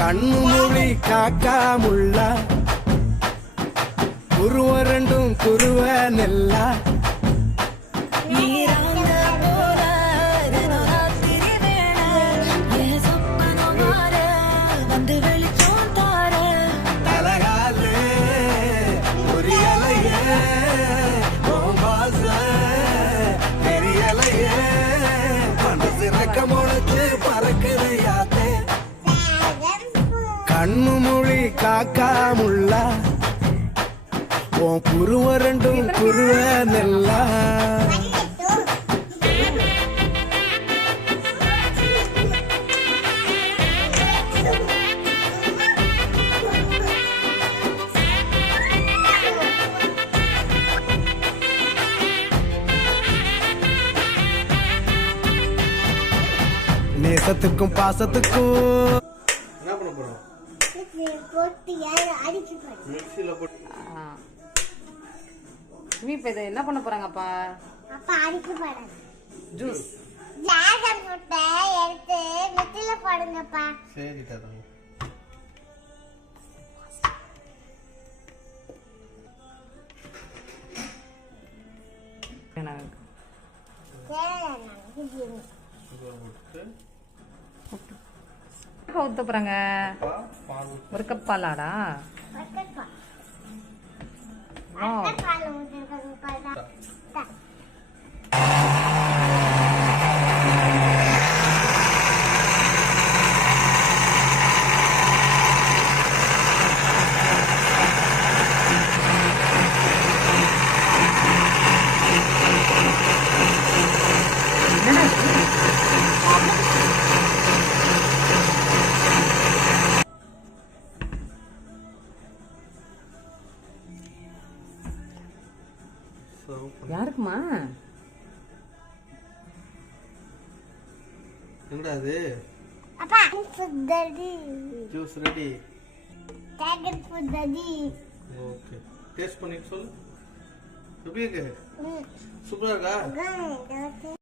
கண்ணு மொழி காக்கா முள்ளா குருவ ரெண்டும் குருவ நெல்லா கண்ணு மொழி காக்கா முள்ளா உன் குருவ ரெண்டும் குருவ நெல்லா நேசத்துக்கும் பாசத்துக்கும் என்ன பண்ண போறோம்? மிக்ஸில போட்டு இதை என்ன பண்ண போறாங்கப்பா? அப்பா அடிக்க போறாங்க. ஜூஸ். டிராகன் முட்டை எடுத்து மிக்ஸில போடுங்கப்பா. சரி தாத்தா. ஊத்த போறாங்க. ஒரு கப் பாலாடா? யாருக்குமா? என்னடா அது? அப்பா food ready. Juice ready. Dragon food ready. Okay. Taste பண்ணி சொல்லு. எப்படி இருக்கு? சூப்பரா இருக்கா?